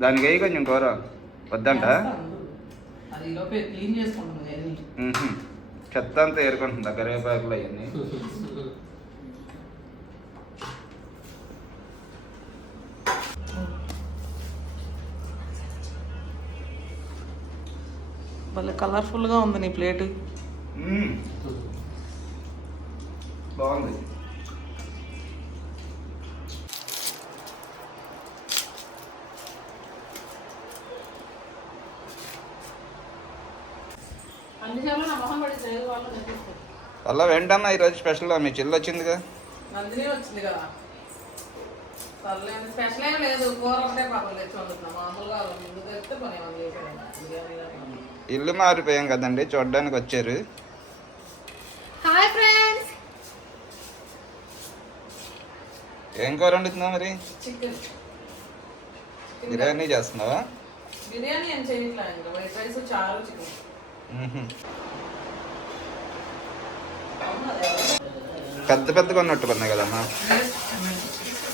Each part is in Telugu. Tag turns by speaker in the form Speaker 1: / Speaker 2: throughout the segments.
Speaker 1: దానికి వేయి కొంచెం కూర. వద్దంట. చెత్త అంతా ఏరుకుంటుందా కరివేపాకులు అవన్నీ.
Speaker 2: భలే కలర్ఫుల్గా ఉంది నీ ప్లేట్.
Speaker 1: బాగుంది
Speaker 2: అన్ని సార్లు నా మొహం పడి చేయదు వాళ్ళు కనిపిస్తారు
Speaker 1: అలా వెంటన్నా ఈరోజు స్పెషల్ మీ చెల్లి వచ్చిందిగా?
Speaker 2: నందిని వచ్చింది కదా. పర్లేదు స్పెషల్ ఏం లేదు. కూర ఒకటే పాపం తెచ్చి వండుతున్నాం. మామూలుగా ముందు తెస్తే పని ఏమన్నా చేసేదాన్ని బిర్యానీ కానీ ఏమన్నా.
Speaker 1: ఇల్లు మారిపోయాం కదండి చూడడానికి వచ్చారు.
Speaker 2: Hi friends.
Speaker 1: ఏం కూర వండుతున్నావు మరి?
Speaker 2: చికెన్.
Speaker 1: బిర్యానీ చేస్తున్నావా?
Speaker 2: బిర్యానీ ఏం చేయట్లా ఇంకా. వైట్ రైస్ చారు చికెన్.
Speaker 1: మ్హూ. పెద్ద పెద్దగా ఉన్నట్టు పన్నాయి కదమ్మా.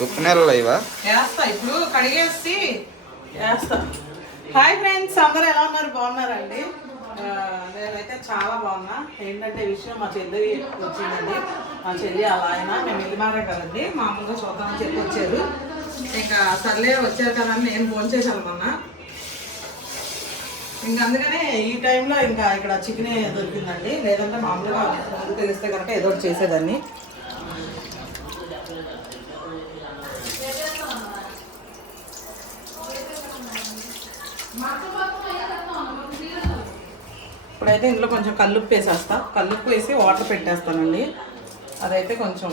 Speaker 1: ఉప్పు నెలలు ఇవా?
Speaker 2: వేస్తా ఇప్పుడు కడిగేసి వేస్తా. హాయ్ ఫ్రెండ్స్ అందరూ ఎలా ఉన్నారు? బాగున్నారండి? నేనైతే చాలా బాగున్నా. ఏంటంటే విషయం మా చెల్లి వచ్చిందండి. మా చెల్లి అలా ఆయన మేము ఇల్లు మారే కదండి. మామూలుగా చూద్దామని చెప్పి వచ్చారు. ఇంకా సర్లే వచ్చారు కదా నేను ఫోన్ చేశాను మొన్న. ఇంకా అందుకనే ఈ టైంలో ఇంకా ఇక్కడ చికెన్ దొరికిందండి. లేదంటే మామూలుగా ముందు తెలిస్తే కనుక ఏదో ఒకటి చేసేదాన్ని. ఇప్పుడైతే ఇందులో కొంచెం కల్లుప్పు వేసేస్తా. కల్లుప్పు వేసి వాటర్ పెట్టేస్తానండి. అదైతే కొంచెం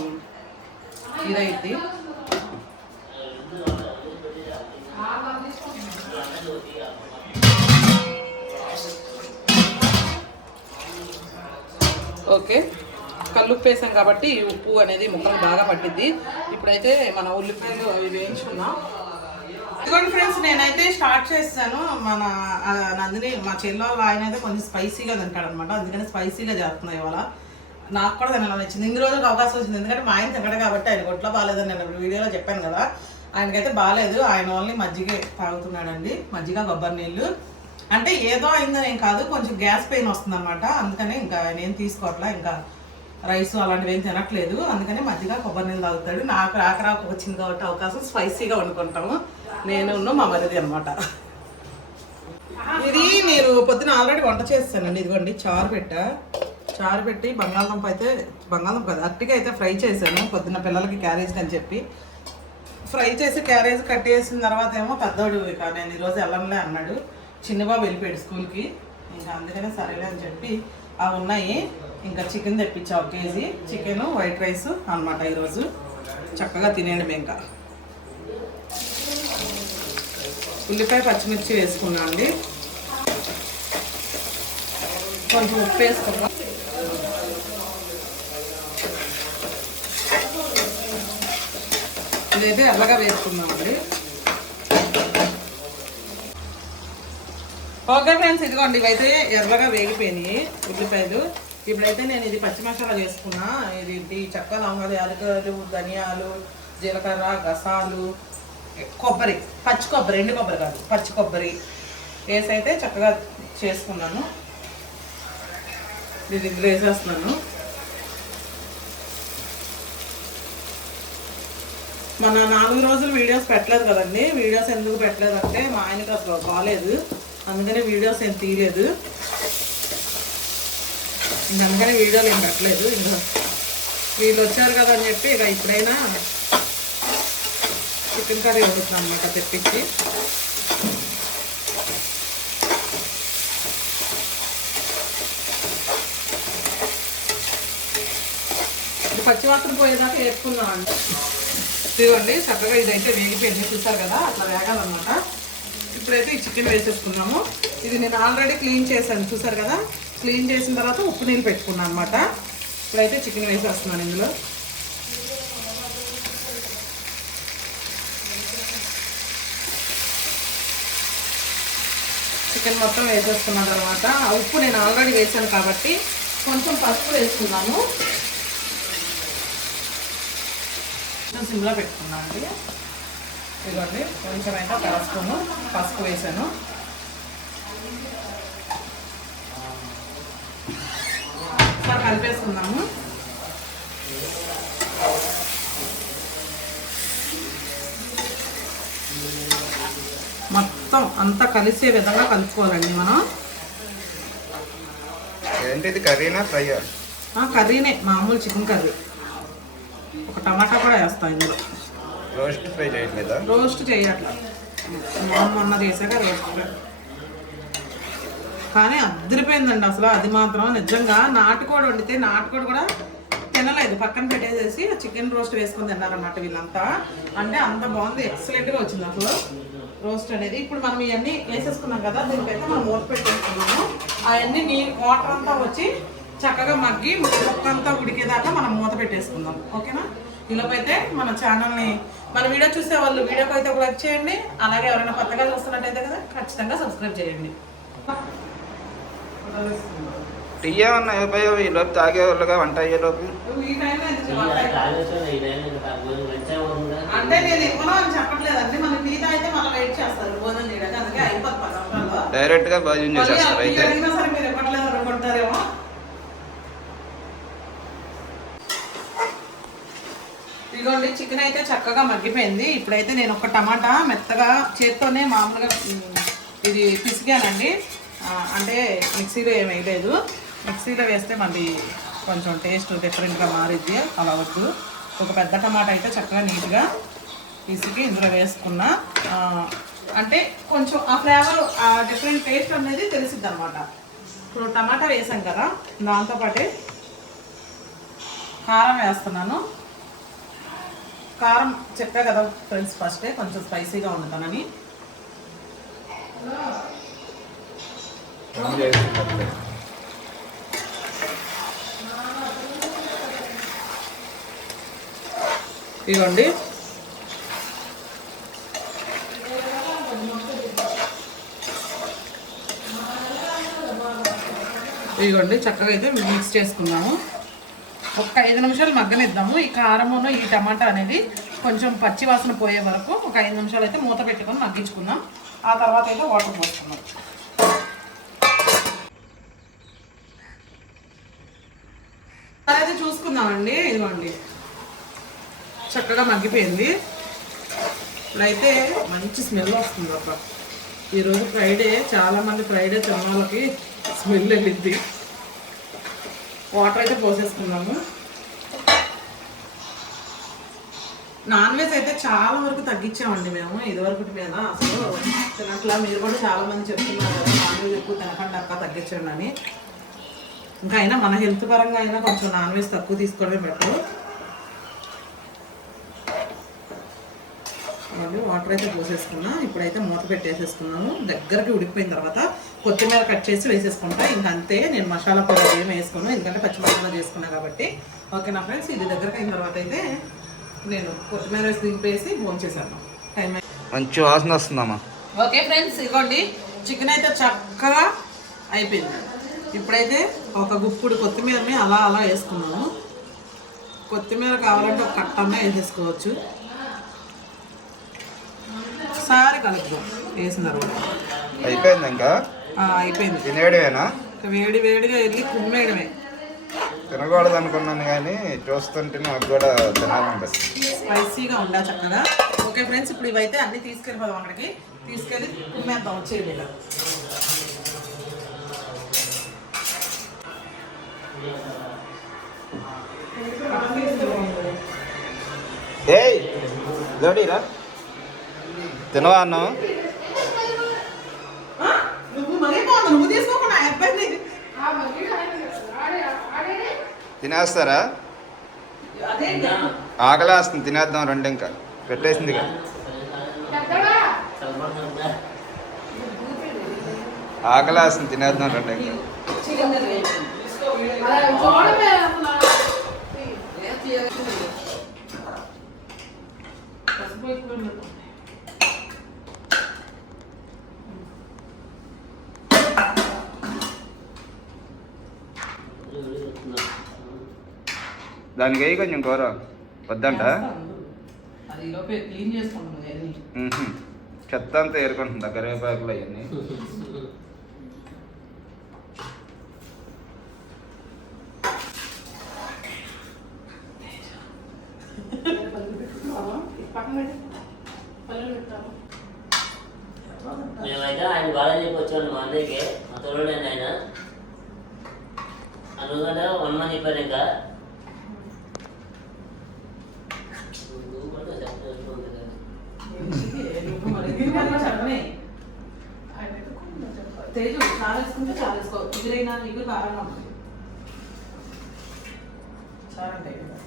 Speaker 2: ఇదైద్ది. ఓకే. కల్లుప్పు వేసాం కాబట్టి ఉప్పు అనేది ముక్కలు బాగా పట్టిద్ది. ఇప్పుడైతే మన ఉల్లిపాయలు అవి వేయించుకున్నాం ఇదిగోండి ఫ్రెండ్స్ నేనైతే స్టార్ట్ చేస్తాను. మన నందిని మా చెల్లె ఆయన అయితే కొంచెం స్పైసీగా తింటాడు అనమాట అందుకని స్పైసీగా చేస్తున్నాయి ఇవాళ. నాకు కూడా తినాలని వచ్చింది. ఇన్ని రోజులకు అవకాశం వచ్చింది. ఎందుకంటే మా ఆయన తినడు కాబట్టి ఆయన కొట్లో బాగాలేదని నేను వీడియోలో చెప్పాను కదా. ఆయనకైతే బాగాలేదు. ఆయన ఓన్లీ మజ్జిగే తాగుతున్నాడండి. మజ్జిగ కొబ్బరి నీళ్ళు. అంటే ఏదో అయిందని ఏం కాదు కొంచెం గ్యాస్ పెయిన్ వస్తుంది అనమాట అందుకనే ఇంకా నేను తీసుకోవట్లా ఇంకా రైస్ అలాంటివి ఏం తినట్లేదు. అందుకని మధ్యగా కొబ్బరి నీళ్ళు తాగుతాడు. నాకు రాకరాకు వచ్చింది కాబట్టి అవకాశం స్పైసీగా వండుకుంటాము. నేను మా మరిది అనమాట ఇది నేను పొద్దున ఆల్రెడీ వంట చేస్తానండి ఇదిగోండి చారు పెట్టా. చారు పెట్టి బంగాళదుంప అయితే బంగాళదుంప కదా అట్టిగా అయితే ఫ్రై చేశాను. పొద్దున పిల్లలకి క్యారేజ్ అని చెప్పి. ఫ్రై చేసి క్యారేజ్ కట్టేసిన తర్వాత ఏమో పెద్దోడు ఇక నేను ఈరోజు వెళ్ళంలే అన్నాడు. చిన్నబాబు వెళ్ళిపోయాడు స్కూల్కి. ఇంకా అందుకనే సరేలే అని చెప్పి అవి ఉన్నాయి. ఇంకా చికెన్ తెప్పించా ఒక కేజీ. చికెన్ వైట్ రైస్ అనమాట ఈరోజు. చక్కగా తినేయండి ఇంకా. ఉల్లిపాయ పచ్చిమిర్చి వేసుకున్నా అండి. కొంచెం ఉప్పు వేసుకున్నా. ఇదైతే ఎర్రగా వేసుకున్నామండి ఓకే ఫ్రెండ్స్ ఇదిగోండి ఇవైతే ఎర్రగా వేగిపోయినాయి ఉల్లిపాయలు. ఇప్పుడైతే నేను ఇది పచ్చి మసాలా చేసుకున్నా. ఇది ఇది చెక్క లవంగాలు యాలకులు ధనియాలు జీలకర్ర గసాలు కొబ్బరి. పచ్చి కొబ్బరి ఎండు కొబ్బరి కాదు పచ్చి కొబ్బరి. వేసి అయితే చక్కగా చేసుకున్నాను. ఇది ఇందులో వేసేస్తున్నాను. మన నాలుగు రోజులు వీడియోస్ పెట్టలేదు కదండి. వీడియోస్ ఎందుకు పెట్టలేదు అంటే మా ఆయనకి అసలు బాగాలేదు అందుకనే వీడియోస్ ఏం తీయలేదు. అందుకనే వీడియోలు ఏం పెట్టలేదు. ఇంకా వీళ్ళు వచ్చారు కదా అని చెప్పి ఇక ఇప్పుడైనా చికెన్ కర్రీ వండుతున్నాను అనమాట తెప్పించి. పచ్చివాసన పోయేదాకా వేసుకున్నాం అండి. ఇదిగోండి చక్కగా ఇదైతే వేగిపోయింది. చూసారు కదా? అట్లా వేగాలన్నమాట. ఇప్పుడైతే ఈ చికెన్ వేసేసుకున్నాము. ఇది నేను ఆల్రెడీ క్లీన్ చేశాను చూసారు కదా? క్లీన్ చేసిన తర్వాత ఉప్పు నీళ్ళు పెట్టుకున్నాను అనమాట ఇప్పుడైతే చికెన్ వేసేస్తున్నాను ఇందులో. చికెన్ మొత్తం వేసేసుకున్న తర్వాత ఆ ఉప్పు నేను ఆల్రెడీ వేసాను కాబట్టి కొంచెం పసుపు వేసుకున్నాను. సిమ్లో పెట్టుకున్నాను అండి. ఇదిగోండి కొంచెం అయితే స్పూను పసుపు వేసాను. ఒకసారి కలిపేసుకుందాము. మొత్తం అంతా కలిసే విధంగా కలుపుకోవాలండి మనం.
Speaker 1: ఏంటిది కర్రీనా ఫ్రైయా?
Speaker 2: ఆ, కర్రీనే మామూలు చికెన్ కర్రీ. ఒక టమాటా కూడా వేస్తాం ఇందులో.
Speaker 1: రోస్ట్ ఫ్రై చేయట్లేదా?
Speaker 2: రోస్ట్ చేయట్లా. మొన్న చేశాక రోస్ట్ ఫ్రై. కానీ అద్దరిపోయిందండి అసలు అది మాత్రం నిజంగా నాటుకోడి వండితే నాటుకోడి కూడా తినలేదు. పక్కన పెట్టేసేసి చికెన్ రోస్ట్ వేసుకొని తిన్నారన్నమాట వీళ్ళంతా. అంటే అంత బాగుంది ఎక్సలెంట్గా వచ్చింది అసలు రోస్ట్ అనేది. ఇప్పుడు మనం ఇవన్నీ వేసేసుకున్నాం కదా దీనికైతే మనం మూత పెట్టేసుకున్నాము అవన్నీ నీ వాటర్ అంతా వచ్చి చక్కగా మగ్గి ముక్క అంతా ఉడికేదాకా మనం మూత పెట్టేసుకుందాం. ఓకేనా? ఈలోపైతే మన ఛానల్ని మన వీడియో చూసే వాళ్ళు వీడియోకి అయితే ఒక లైక్ చేయండి. అలాగే ఎవరైనా కొత్తగా చూస్తున్నట్టయితే కదా ఖచ్చితంగా సబ్స్క్రైబ్ చేయండి.
Speaker 1: టీ ఏమన్నా అయిపోయావు ఈ లోపు తాగేవాళ్ళుగా వంట అయ్యేలోపు?
Speaker 2: అంటే నేను ఇవ్వను అని చెప్పట్లేదండి. మన టీ అయితే మనం వెయిట్ చేస్తారు. భోజనం చేయడానికి. అందుకే అయిపోతుంది పది నిమిషాల్లో.
Speaker 1: డైరెక్ట్గా భోజనం చేసేస్తారు అయితే
Speaker 2: అడిగినా సరే మీరు ఇవ్వట్లేదు అనుకుంటారేమో ఇదిగోండి చికెన్ అయితే చక్కగా మగ్గిపోయింది. ఇప్పుడైతే నేను ఒక టమాటా మెత్తగా చేత్తోనే మామూలుగా ఇది పిసిగానండి. అంటే మిక్సీలో ఏం వేయలేదు. మిక్సీలో వేస్తే మళ్ళీ కొంచెం టేస్ట్ డిఫరెంట్గా మారిద్ది. అలా వద్దు. ఒక పెద్ద టమాటా అయితే చక్కగా నీట్గా పిసికి ఇందులో వేసుకున్నా. అంటే కొంచెం ఆ ఫ్లేవర్ ఆ డిఫరెంట్ టేస్ట్ అనేది తెలిసిద్ది అనమాట ఇప్పుడు టమాటా వేసాం కదా దాంతోపాటే కారం వేస్తున్నాను. కారం చెప్పా కదా ఫ్రెండ్స్ ఫస్టే కొంచెం స్పైసీగా వండుతానని ఇదిగోండి ఇదిగోండి చక్కగా అయితే మిక్స్ చేసుకున్నాము. ఒక ఐదు నిమిషాలు మగ్గనిద్దాము. ఈ కారమును ఈ టమాటా అనేది కొంచెం పచ్చి వాసన పోయే వరకు ఒక ఐదు నిమిషాలు అయితే మూత పెట్టుకొని మగ్గించుకుందాం. ఆ తర్వాత అయితే వాటర్ పోసుకుందాం. అయితే చూసుకుందామండి. ఇదిగోండి. చక్కగా మగ్గిపోయింది. ఇప్పుడైతే మంచి స్మెల్ వస్తుంది అబ్బా. ఈరోజు ఫ్రైడే. చాలామంది ఫ్రైడే తిన్న వాళ్ళకి స్మెల్ వెళ్ళిద్ది వాటర్ అయితే పోసేసుకున్నాము నాన్ వెజ్ అయితే చాలా వరకు తగ్గించామండి మేము ఇదివరకు మీద. అసలు తినట్లా మీరు కూడా చాలా మంది చెప్తున్నారు కదా నాన్ వెజ్ ఎక్కువ తినకండి అక్క తగ్గించండి అని. ఇంకా అయినా మన హెల్త్ పరంగా అయినా కొంచెం నాన్ వెజ్ తక్కువ తీసుకోవడమే బెటర్. వాటర్ అయితే పోసేసుకున్నా ఇప్పుడైతే మూత పెట్టేసేసుకున్నాము దగ్గరికి ఉడికిపోయిన తర్వాత కొత్తిమీర కట్ చేసి వేసేసుకుంటా. ఇంకా అంతే నేను మసాలా పొడి ఏం వేసుకున్నాను ఎందుకంటే పచ్చి మసాలా చేసుకున్నా కాబట్టి. ఓకే నా ఫ్రెండ్స్ ఇది దగ్గరకు అయిన తర్వాత అయితే నేను కొత్తిమీర వేసి దింపేసి భోంచేసాను టైం అయి-
Speaker 1: మంచి వాసన వస్తుందమ్మా.
Speaker 2: ఓకే ఫ్రెండ్స్ ఇదిగోండి చికెన్ అయితే చక్కగా అయిపోయింది. ఇప్పుడైతే ఒక గుప్పుడు కొత్తిమీరని అలా అలా వేసుకున్నాము కొత్తిమీర కావాలంటే ఒక కట్టన్నా వేసేసుకోవచ్చు. ఒకసారి కలుపుదాం. వేసిన తర్వాత.
Speaker 1: అయిపోయింది ఇంకా
Speaker 2: అయిపోయింది.
Speaker 1: తినేయడమేనా?
Speaker 2: వేడి వేడిగా వెళ్ళి కుమ్మేయడమే.
Speaker 1: తినకూడదు అనుకున్నాను కానీ చూస్తుంటే నాకు కూడా తినాలనిపిస్తుంది
Speaker 2: స్పైసీగా ఉండా చక్కగా? ఓకే ఫ్రెండ్స్ ఇప్పుడు ఇవైతే అన్ని తీసుకెళ్ళిపోదాం అక్కడికి. తీసుకెళ్ళి కుమ్మేద్దాం ఇలా.
Speaker 1: ఏయ్ జోడీరా తినవా అన్నం?
Speaker 2: ఆ? నువ్వు మరీ బాగుంది నువ్వు తీసుకోకుండా ఆ అబ్బాయిని
Speaker 1: తినేస్తారా? ఆకలేస్తుంది తినేద్దాం రెండు ఇంకా. పెట్టేసింది ఆకలేస్తుంది తినేద్దాం రెండు ఇంకా
Speaker 2: తీసుకో వీడియో. పసుపు ఎక్కువ ఉంది.
Speaker 1: దానికి వేయి కొంచెం కూర. వద్దంట. చెత్త అంతా ఏరుకుంటుందా కరివేపాకులు అవన్నీ
Speaker 2: పక్కన పెట్టు. పల్లెలు పెట్టాము.
Speaker 3: మేమైతే ఆయన బాగా చెప్పి వచ్చాను మా అన్నయ్యకి మా తోడుండి ఆయన అందుకంటే వన్ మంత్ చెప్పారు ఇంకా నువ్వు కూడా చెప్పలేదు కదా.
Speaker 2: నువ్వు మరి దీనికన్నా చెప్పనే. తేజు చాలా వేసుకుంటే చాలా వేసుకో ఎదురైనా నీకు కారంగా ఉంటుంది. చాలా ఉంటాయి కదా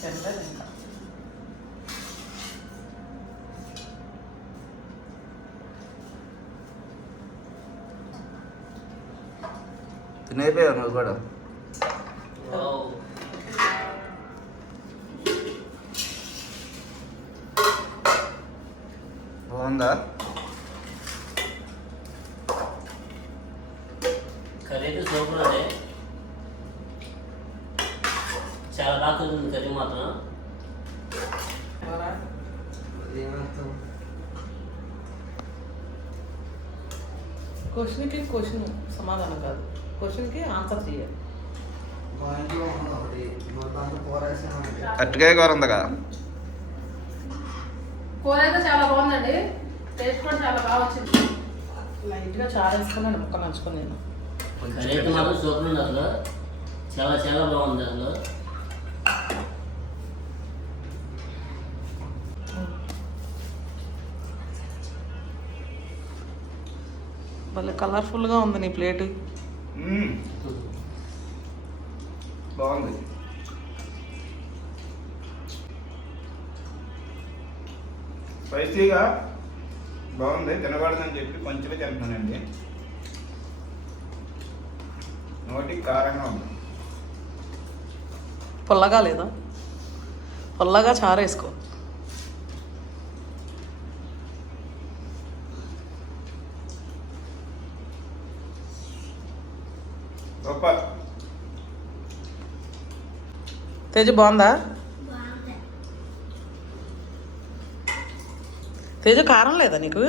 Speaker 2: చెప్పలేదు ఇంకా
Speaker 1: తినేపోయావు నువ్వు కూడా. బాగుందా
Speaker 3: కర్రీ అయితే సూపర్ అండి చాలా బాగా కుదిరింది కర్రీ మాత్రం
Speaker 2: ఎవరా? క్వశ్చన్కి క్వశ్చన్ సమాధానం కాదు. క్వశ్చన్కి ఆన్సర్ చేయాలి
Speaker 1: అట్టుకాయ కూర ఉందిగా
Speaker 2: కూర అయితే చాలా బాగుందండి. టేస్ట్ కూడా చాలా బాగా వచ్చింది. లైట్గా చాలా వేసుకున్నాను ముక్క నంచుకొని నేను
Speaker 3: అసలు. చాలా చాలా బాగుంది అసలు.
Speaker 2: భలే కలర్ఫుల్గా ఉంది నీ ప్లేట్.
Speaker 1: బాగుంది. స్పైసీగా బాగుంది తినబడదని చెప్పి కొంచెమే తింటున్నానండి. నోటికి కారంగా ఉంది.
Speaker 2: పుల్లగా లేదా? పుల్లగా చారు వేసుకో
Speaker 1: గొప్ప
Speaker 2: తేజ బాగుందా? తేజ కారం లేదా నీకు?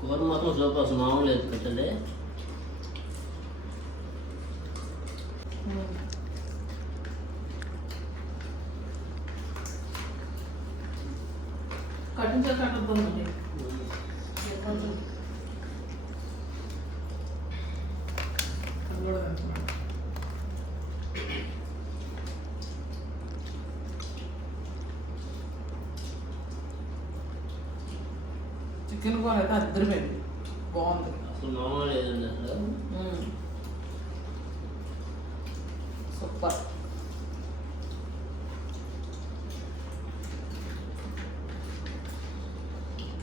Speaker 3: కూర మాత్రం సూపర్ అసలు మామూలు లేదు పెట్టండి.
Speaker 2: కట్టించాలి కూర అయితే అద్దరిపోయింది బాగుంది. సూపర్.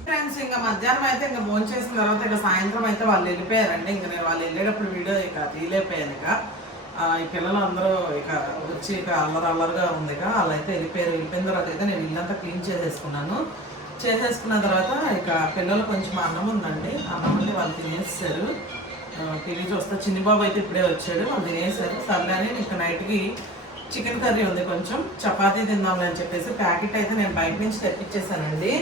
Speaker 2: ఫ్రెండ్స్ ఇంకా మధ్యాహ్నం అయితే ఇంకా భోజనం చేసిన తర్వాత ఇంకా సాయంత్రం అయితే వాళ్ళు వెళ్ళిపోయారండి. ఇంకా నేను వాళ్ళు వెళ్ళేటప్పుడు వీడియో ఇక తీయలేకపోయాను ఇక. ఆ, ఈ పిల్లలు అందరూ ఇక వచ్చి ఇక అల్లరి అల్లరిగా ఉంది ఇక. వాళ్ళు అయితే వెళ్ళిపోయారు. వెళ్ళిపోయిన తర్వాత అయితే నేను ఇల్లంతా క్లీన్ చేసేసుకున్నాను. చేసేసుకున్న తర్వాత ఇక పిల్లలు కొంచెం అన్నం ఉందండి. అన్నం ఉండి వాళ్ళు తినేసారు టీవీ చూస్తే చిన్ని బాబు అయితే ఇప్పుడే వచ్చాడు. వాళ్ళు తినేసారు. సర్లే అని ఇంకా నైట్కి చికెన్ కర్రీ ఉంది కొంచెం. చపాతీ తిందాంలే అని చెప్పేసి ప్యాకెట్ అయితే నేను బయట నుంచి తెప్పించేసానండి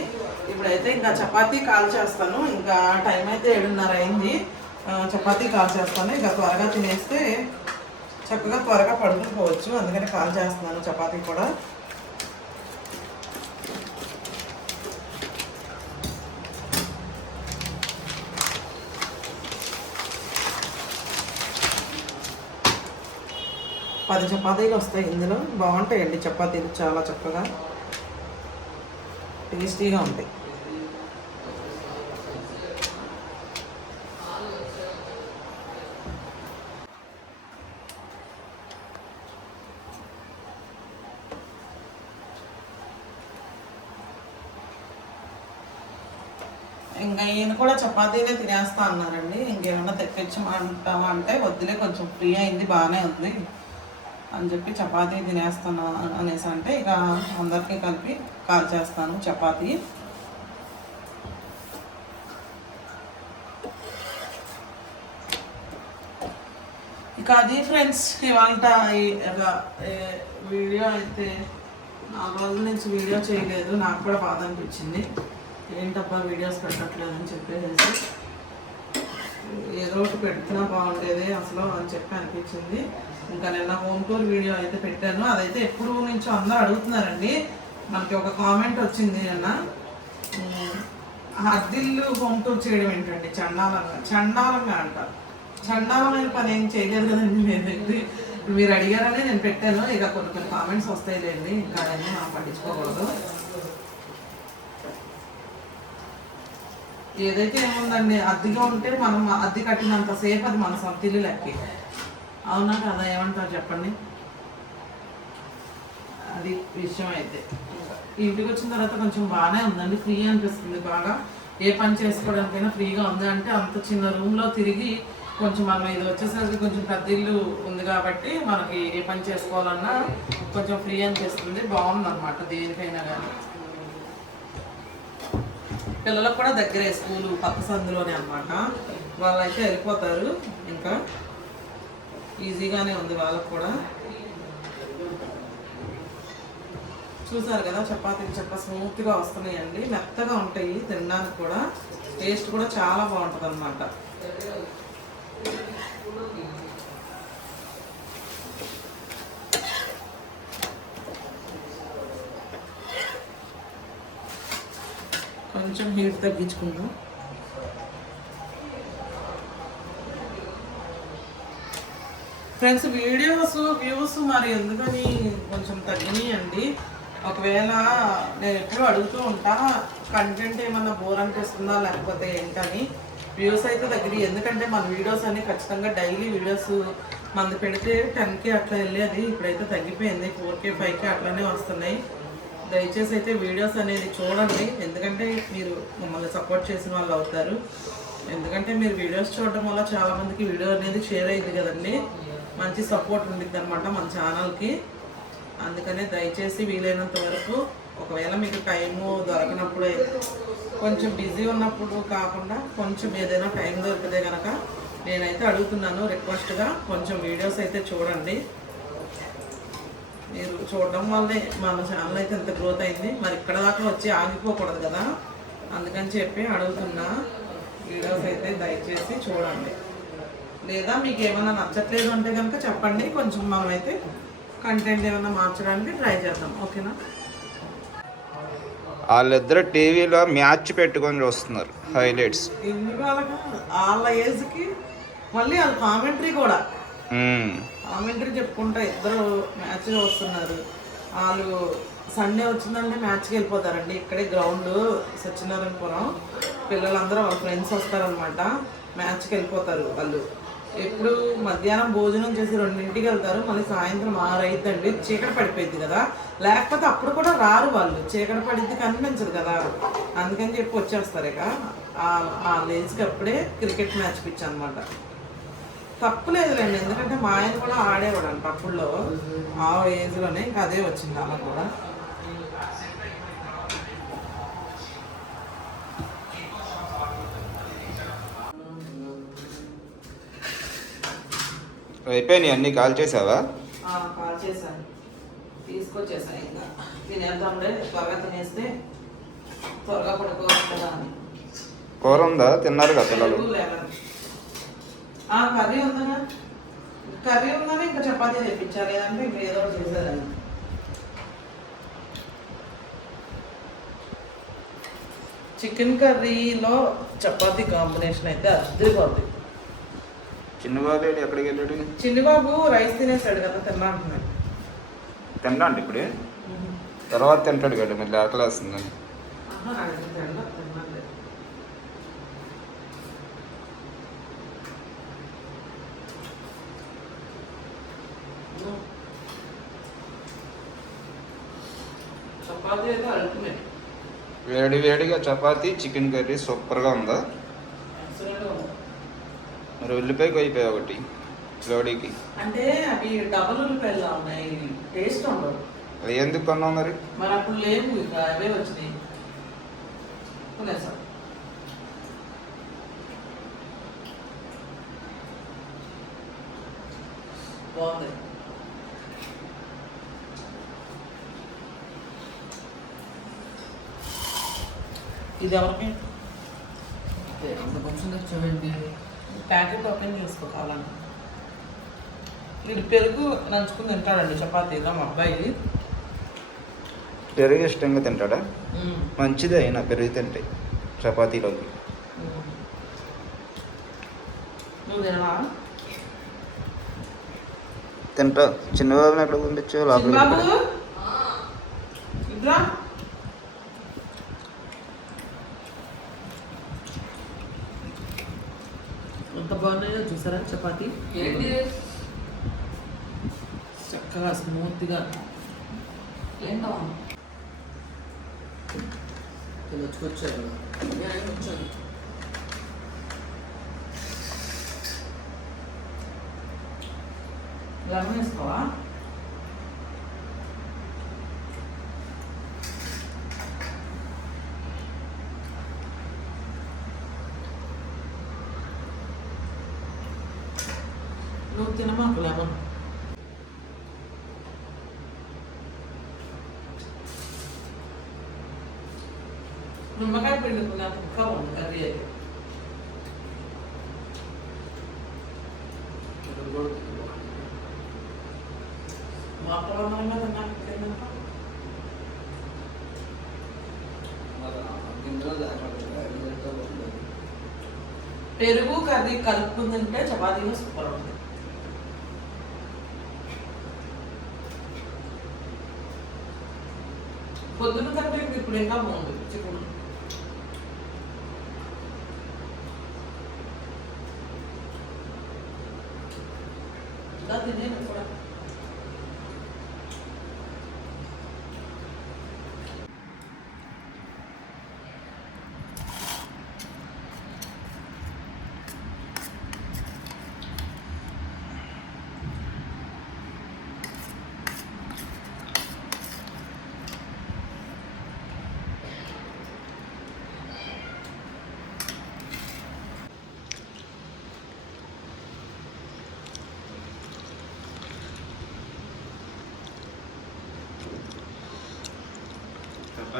Speaker 2: ఇప్పుడైతే ఇంకా చపాతీ కాల్ చేస్తాను. ఇంకా టైం అయితే ఏడున్నర అయింది. చపాతీ కాల్ చేస్తాను. ఇంకా త్వరగా తినేస్తే చక్కగా త్వరగా పడుకుని పోవచ్చు అందుకని కాల్ చేస్తున్నాను చపాతీ కూడా. పది చపాతీలు వస్తాయి ఇందులో. బాగుంటాయండి చపాతీలు చాలా చక్కగా. టేస్టీగా ఉంటాయి. ఇంకా ఈయన కూడా చపాతీలే తినేస్తా అన్నారండి. ఇంకేమన్నా తెప్పించమంటావా అంటే వద్దులే కొంచెం ఫ్రీ అయింది బాగానే ఉంది. అని చెప్పి చపాతీ తినేస్తాను అనేసి అంటే ఇక అందరికీ కలిపి కాల్ చేస్తాను చపాతీ. ఇక ఇంకా అది ఫ్రెండ్స్ ఇవాళ వీడియో అయితే నాలుగు రోజుల నుంచి వీడియో చేయలేదు నాకు కూడా బాధ అనిపించింది. ఏంటబ్బా వీడియోస్ పెట్టట్లేదు అని చెప్పేసి. ఏదో ఒకటి పెడుతున్నా బాగుండేది అసలు అని చెప్పి అనిపించింది. ఇంకా నిన్న హోమ్ టూర్ వీడియో అయితే పెట్టాను. అదైతే ఎప్పుడు నుంచో అందరూ అడుగుతున్నారండి. మనకి ఒక కామెంట్ వచ్చింది నిన్న. అద్దిల్లు హోమ్ టూర్ చేయడం ఏంటండి? చండాలంగా చండాలంగా అంటారు. చండాలమైన పని ఏం చేయలేదు కదండి నేనైతే. మీరు అడిగారని నేను పెట్టాను. ఇక కొన్ని కొన్ని కామెంట్స్ వస్తాయిలేండి. ఇంకా అవన్నీ మనం పట్టించుకోకూడదు. ఏదైతే ఏముందండి? అద్దెగా ఉంటే మనం అద్దె కట్టినంత సేపు అది మన సొంత ఇల్లు లెక్కే. అవునా కదా ఏమంటారు చెప్పండి? అది విషయం అయితే ఇంటికి వచ్చిన తర్వాత కొంచెం బాగానే ఉందండి ఫ్రీ అనిపిస్తుంది బాగా. ఏ పని చేసుకోవడానికైనా ఫ్రీగా ఉంది అంటే అంత చిన్న రూమ్లో తిరిగి కొంచెం మనం ఇది వచ్చేసరికి కొంచెం పెద్ద ఇల్లు ఉంది కాబట్టి మనకి ఏ పని చేసుకోవాలన్నా కొంచెం ఫ్రీ అనిపిస్తుంది బాగుంది అనమాట దేనికైనా కానీ పిల్లలకు కూడా దగ్గరే స్కూలు పక్క సందులోనే అనమాట వాళ్ళైతే వెళ్ళిపోతారు ఇంకా. ఈజీగానే ఉంది వాళ్ళకు కూడా. చూసారు కదా చపాతీలు చక్క స్మూత్గా వస్తున్నాయండి. మెత్తగా ఉంటాయి తినడానికి కూడా. టేస్ట్ కూడా చాలా బాగుంటుంది అనమాట కొంచెం హీట్ తగ్గించుకుందాం. ఫ్రెండ్స్ వీడియోస్ వ్యూస్ మరి ఎందుకని కొంచెం తగ్గినాయండి. ఒకవేళ నేను ఎప్పుడు అడుగుతూ ఉంటా కంటెంట్ ఏమన్నా బోర్ అనిపిస్తుందా లేకపోతే ఏంటని. వ్యూస్ అయితే తగ్గినాయి. ఎందుకంటే మన వీడియోస్ అన్ని ఖచ్చితంగా డైలీ వీడియోస్ మనది పెడితే టెన్కే అట్లా వెళ్ళేది ఇప్పుడైతే తగ్గిపోయింది. ఫోర్ కే ఫైవ్ కే అట్లానే వస్తున్నాయి. దయచేసి అయితే వీడియోస్ అనేది చూడండి. ఎందుకంటే మీరు మమ్మల్ని సపోర్ట్ చేసిన వాళ్ళు అవుతారు. ఎందుకంటే మీరు వీడియోస్ చూడడం వల్ల చాలామందికి వీడియో అనేది షేర్ అయింది కదండి. మంచి సపోర్ట్ ఉండిద్ది అనమాట మన ఛానల్కి అందుకనే దయచేసి వీలైనంత వరకు ఒకవేళ మీకు టైము దొరకనప్పుడు కొంచెం బిజీ ఉన్నప్పుడు కాకుండా కొంచెం ఏదైనా టైం దొరికితే కనుక నేనైతే అడుగుతున్నాను రిక్వెస్ట్గా కొంచెం వీడియోస్ అయితే చూడండి. మీరు చూడడం వల్లే మన ఛానల్ అయితే ఎంత గ్రోత్ అయింది. మరి ఇక్కడ దాకా వచ్చి ఆగిపోకూడదు కదా. అందుకని చెప్పి అడుగుతున్నా. వీడియోస్ అయితే దయచేసి చూడండి. లేదా మీకు ఏమైనా నచ్చట్లేదు అంటే కనుక చెప్పండి. కొంచెం మనం అయితే కంటెంట్ ఏమైనా మార్చడానికి ట్రై చేద్దాం. ఓకేనా?
Speaker 1: వాళ్ళిద్దరు టీవీలో మ్యాచ్ పెట్టుకొని చూస్తున్నారు హైలైట్స్.
Speaker 2: వాళ్ళ ఏజ్కి మళ్ళీ వాళ్ళ కామెంటరీ కూడా. కామెంటరీ చెప్పుకుంటా ఇద్దరు మ్యాచ్ వస్తున్నారు వాళ్ళు సండే వచ్చిందంటే మ్యాచ్కి వెళ్ళిపోతారండి. ఇక్కడే గ్రౌండ్ సత్యనారాయణపురం. పిల్లలందరూ వాళ్ళ ఫ్రెండ్స్ వస్తారనమాట మ్యాచ్కి వెళ్ళిపోతారు వాళ్ళు. ఎప్పుడు మధ్యాహ్నం భోజనం చేసి రెండింటికి వెళ్తారు మళ్ళీ సాయంత్రం ఆరు అయిద్దండి చీకటి పడిపోయింది కదా. లేకపోతే అప్పుడు కూడా రారు వాళ్ళు చీకటి పడిద్ది కనిపించదు కదా. అందుకని చెప్పి వచ్చేస్తారు ఇక. ఆ- లేజ్కి అప్పుడే క్రికెట్ మ్యాచ్ పిచ్ అనమాట తప్పులేదులేండి ఎందుకంటే మా ఆయన కూడా ఆడేవాడు అంట అప్పుడులో ఆ ఏజ్లోనే ఇంకా అదే వచ్చింది అలా కూడా.
Speaker 1: అయిపోయినాయి అన్నీ కాల్ చేసావా?
Speaker 2: కాల్ చేశాను. తీసుకొచ్చేసాను ఇంకా. తినేద్దాంలే త్వరగా తినేస్తే త్వరగా పడుకోవచ్చు అని.
Speaker 1: కూర ఉందా? తిన్నారు కదా పిల్లలు.
Speaker 2: కర్రీ ఉందనా కర్రీ ఉందని ఇంకా చపాతీ తెప్పించాలి లేదంటే ఇంకా ఏదో ఒకటి చేసేదాన్ని. చికెన్ కర్రీలో చపాతీ కాంబినేషన్ అయితే అద్దరిపోద్ది.
Speaker 1: చిన్న బాబు ఎక్కడికి వెళ్ళాడు?
Speaker 2: చిన్నిబాబు రైస్ తినేసాడు కదా తిన్నా అంటున్నాడు
Speaker 1: తిన్నాండి ఇప్పుడే తర్వాత తింటాడు కదా మళ్ళీ ఆకలి వేస్తుందని వేడి వేడిగా చపాతీ చికెన్ కర్రీ సూపర్గా ఉంది. మరి ఉల్లిపాయకి అయిపోయాయి ఒకటి లోడీకి
Speaker 2: అంటే అవి డబల్ ఉల్లిపాయలు ఉన్నాయి. టేస్ట్ ఉండవు
Speaker 1: అది ఎందుకు కొన్నావు మరి?
Speaker 2: మరి అప్పుడు లేవు ఇక అవే వచ్చినాయి. కొనేసాం బాగుంది. ఇది ఎవరికి
Speaker 3: అంత కొంచెం తెచ్చామండి
Speaker 2: ప్యాకెట్ ఓపెన్ చేసుకో కావాలని వీడు పెరుగు నంచుకుని తింటాడండి చపాతీగా మా అబ్బాయి.
Speaker 1: పెరుగు ఇష్టంగా తింటాడా. మంచిది అయినా పెరుగు తింటే చపాతీలోకి.
Speaker 2: మ్మ్. నువ్వు తినవా?
Speaker 1: తింటా. చిన్నబాబుని ఎక్కడ పంపించు. లోపలికి
Speaker 2: బాబు
Speaker 1: ఇక్కడ.
Speaker 2: ఇట్లా ఎంత బాగున్నాయో చూసారా చపాతీ? చక్కగా స్మూత్గా. వచ్చాను లెమన్ వేసుకోవా? నువ్వు తినమాకు లెమన్ నిమ్మకాయ పిండుకున్నాక ఇంకా ఉంది కర్రీ అది వాతావరణంగా తిన్నాక తిన్నాక పెరుగు కర్రీ కలుపుకుందంటే చపాతీలో సూపర్ ఉంది పొద్దున కంటే ఇప్పుడు ఇంకా బాగుంది చికెన్ ఇంకా తినేది కూడా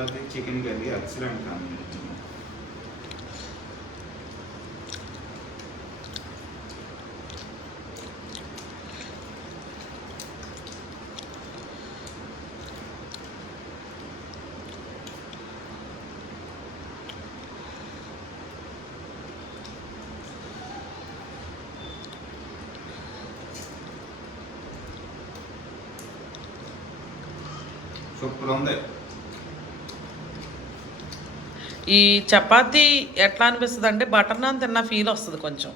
Speaker 1: chapati chicken curry excellent combination super ఉంది.
Speaker 2: ఈ చపాతీ ఎట్లా అనిపిస్తుంది అంటే బటర్ నాన్ తిన్న ఫీల్ వస్తుంది కొంచెం.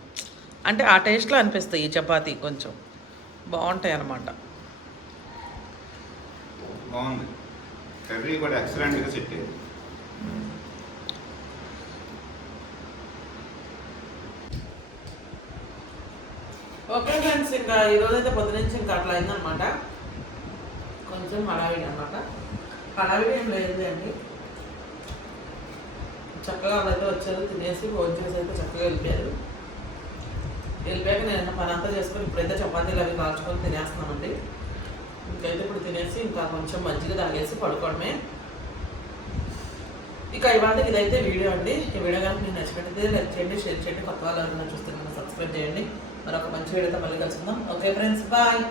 Speaker 2: అంటే ఆ టేస్ట్లో అనిపిస్తాయి ఈ చపాతీ కొంచెం. బాగుంటాయి అన్నమాట.
Speaker 1: బాగుంది. కర్రీ కూడా ఎక్సలెంట్గా సెట్ అయ్యింది
Speaker 2: ఓకే ఫ్రెండ్స్ ఇంకా ఈరోజు అయితే పొద్దు నుంచి ఇంకా అట్లా అయిందనమాట కొంచెం హడావిడి అనమాట హడావిడి ఏం లేదు అండి. చక్కగా వాళ్ళైతే వచ్చారు తినేసి భోజనం చేసి అయితే చక్కగా వెళ్ళిపోయారు. వెళ్ళిపోయాక నేను పని అంతా చేసుకొని ఇప్పుడైతే చపాతీలు అవి కాల్చుకొని తినేస్తున్నామండి. ఇంకైతే ఇప్పుడు తినేసి ఇంకా కొంచెం మజ్జిగ తాగేసి పడుకోవడమే. ఇక ఇవాళ ఇదైతే వీడియో అండి. ఈ వీడియో కనుక మీకు నచ్చినట్టయితే లైక్ చేయండి షేర్ చేయండి. కొత్త వాళ్ళు ఎవరైనా చూస్తే సబ్స్క్రైబ్ చేయండి. మరొక మంచి వీడియోతో మళ్ళీ కలుసుకుందాం. Okay friends bye.